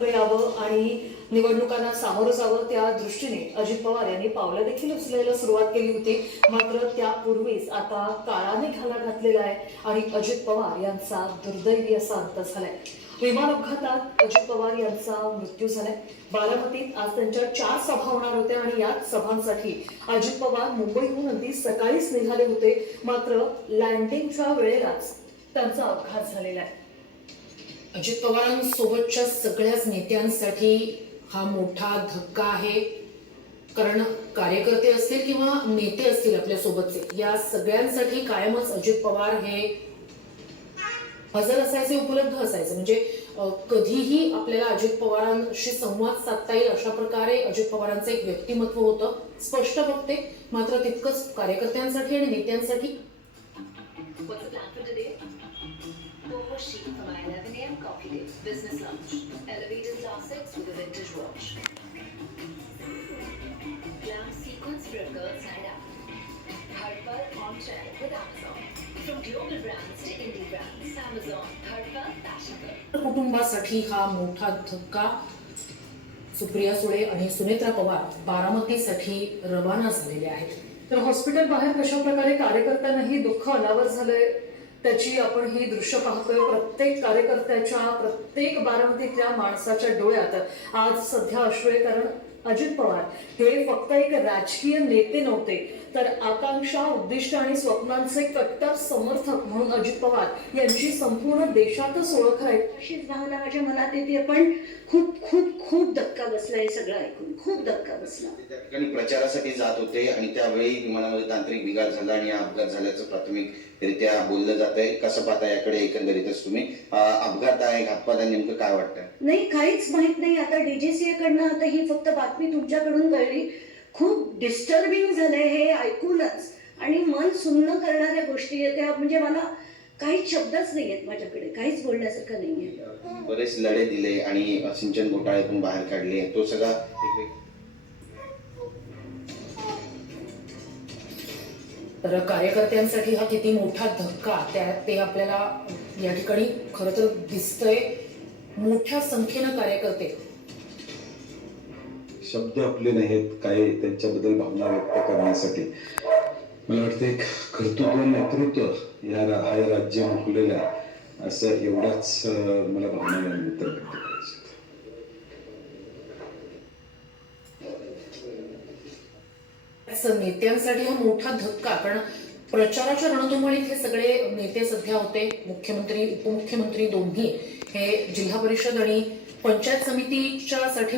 यावं आणि निवडणुकांना सामोरं जावं त्या दृष्टीने अजित पवार यांनी पावलं देखील उचलायला सुरुवात केली होती. मात्र त्यापूर्वीच आता काळाने घाला घातलेला आहे आणि अजित पवार यांचा दुर्दैवी असा अंत झालाय. विमान अपघातात अजित पवार यांचा मृत्यू झालाय. बारामतीत आज त्यांच्या 4 सभा होणार होत्या आणि याच सभांसाठी अजित पवार मुंबईहून अगदी सकाळीच निघाले होते. मात्र लँडिंगच्या वेळेलाच त्यांचा अपघात झालेला आहे. अजित पवारांसोबतच्या सगळ्याच नेत्यांसाठी हा मोठा धक्का आहे. कारण कार्यकर्ते असतील किंवा नेते असतील आपल्यासोबतचे, या सगळ्यांसाठी कायमच अजित पवार हे हजर असायचे, उपलब्ध असायचे. म्हणजे कधीही आपल्याला अजित पवारांशी संवाद साधता येईल अशा प्रकारे अजित पवारांचं एक व्यक्तिमत्व होतं. स्पष्ट बघते, मात्र तितकंच कार्यकर्त्यांसाठी आणि नेत्यांसाठी. Coffee day, business lunch, elevator class 6 with a vintage watch. Glam sequence records and app. Harpal on trend with Amazon. From global brands to indie brands, Amazon, Harpal, Fashion. कुटुंबासाठी हा मोठा धक्का. सुप्रिया सुळे आणि सुनेत्रा पवार बारामतीसाठी रवाना झालेले आहेत. तर हॉस्पिटल बाहेर कशा प्रकारे कार्यकर्त्यांनाही दुःख अनावर झालंय त्याची आपण ही दृश्य पाहतोय. प्रत्येक कार्यकर्त्याच्या, प्रत्येक बारामतीतल्या माणसाच्या डोळ्यात आज सध्या अश्रू आहे. कारण अजित पवार हे फक्त एक राजकीय नेते नव्हते, तर आकांक्षा, उद्दिष्ट आणि स्वप्नांचे कट्टर समर्थक म्हणून अजित पवार यांची संपूर्ण देशातच ओळख आहे. अशीच भावना माझ्या मनात येते. पण खूप खूप खूप धक्का बसला. हे सगळं ऐकून खूप धक्का बसला. त्या ठिकाणी प्रचारासाठी जात होते आणि त्यावेळी विमानामध्ये तांत्रिक बिघाड झाला आणि हा अपघात झाल्याचं प्राथमिकरित्या बोललं जात आहे. कसं पाहता याकडे एकंदरीतच तुम्ही? अपघात आहे, घातपात आहे, नेमकं काय वाटतंय? नाही, काहीच माहित नाही. आता DGCA कडनं आता ही फक्त बातमी तुमच्याकडून कळली. खूप डिस्टर्बिंग झालंय हे ऐकूनच आणि मन सुन्न करणाऱ्या गोष्टी आहेत त्या. म्हणजे मला काहीच शब्दच नाही आहेत माझ्याकडे, काहीच बोलण्यासारखं नाहीये. बरेच लढे दिले आणि सिंचन घोटाळे पण बाहेर काढले. तो सगळा तर कार्यकर्त्यांसाठी हा किती मोठा धक्का ते आपल्याला या ठिकाणी खरं तर दिसतंय. मोठ्या संख्येनं कार्यकर्ते. शब्द आपले नाहीत काय त्यांच्याबद्दल भावना व्यक्त करण्यासाठी. मला वाटतं एक कर्तृत्व, नेतृत्व या राज्य मुकलेलं आहे असं एवढाच मला भावना व्यक्त करायचं. नेत्यांसाठी हा मोठा धक्का. कारण प्रचाराच्या रणधुमाळीत हे सगळे नेते सध्या होते. मुख्यमंत्री, उपमुख्यमंत्री दोन्ही हे जिल्हा परिषद आणि पंचायत समितीच्या साठी